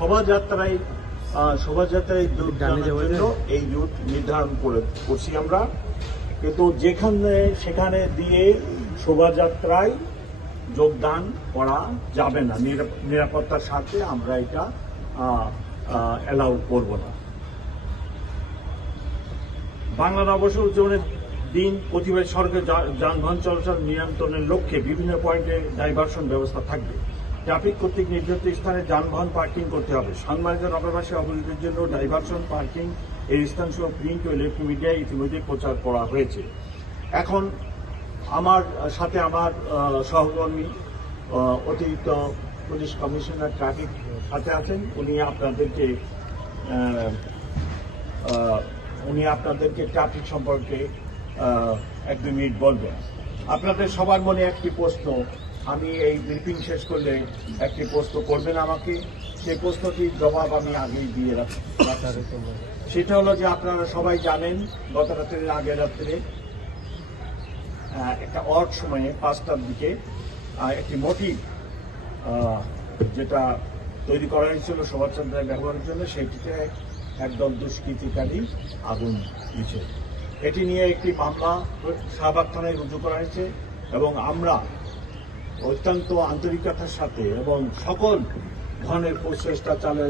শোভাযাত্রায় যোগদানের জন্য এই রুট নির্ধারণ করছি আমরা, কিন্তু সেখানে দিয়ে শোভাযাত্রায় যোগদান করা যাবে না, নিরাপত্তার স্বার্থে আমরা এটা অ্যালাউ করব না। বাংলা নববর্ষ উদযাপনের দিন প্রতিবারী সড়কে যানবাহন চলাচল নিয়ন্ত্রণের লক্ষ্যে বিভিন্ন পয়েন্টে ডাইভারশন ব্যবস্থা থাকবে। ট্রাফিক কর্তৃক নির্ধারিত স্থানে যানবাহন পার্কিং করতে হবে। সাংবাদিক নগরবাসী অবহিতের জন্য ডাইভারশন পার্কিং এর স্থানসহ প্রিন্ট ও ইলেকট্রনিক মিডিয়ায় ইতিমধ্যে প্রচার করা হয়েছে। এখন আমার সাথে আমার সহকর্মী অতিরিক্ত পুলিশ কমিশনার ট্রাফিক সাথে আছেন, উনি আপনাদেরকে ট্রাফিক সম্পর্কে 1-2 মিনিট বলবেন। আপনাদের সবার মনে একটি প্রশ্ন, আমি এই ব্রিফিং শেষ করলে একটি প্রশ্ন করবেন আমাকে, সেই প্রশ্নটির জবাব আমি আগেই দিয়ে রাখছি। সেটা হলো যে আপনারা সবাই জানেন গত রাত্রের আগের রাত্রে একটা অড সময়ে 5টার দিকে একটি মোটিভ যেটা তৈরি করা হয়েছিল শোভাযাত্রায় ব্যবহারের জন্য, সেটিতে একদল দুষ্কৃতিকারী আগুন দিয়েছে। এটি নিয়ে একটি মামলা শাহবাগ থানায় রুজু করা হয়েছে এবং আমরা অত্যন্ত আন্তরিকতার সাথে এবং সকল ধরনের প্রচেষ্টা চালায়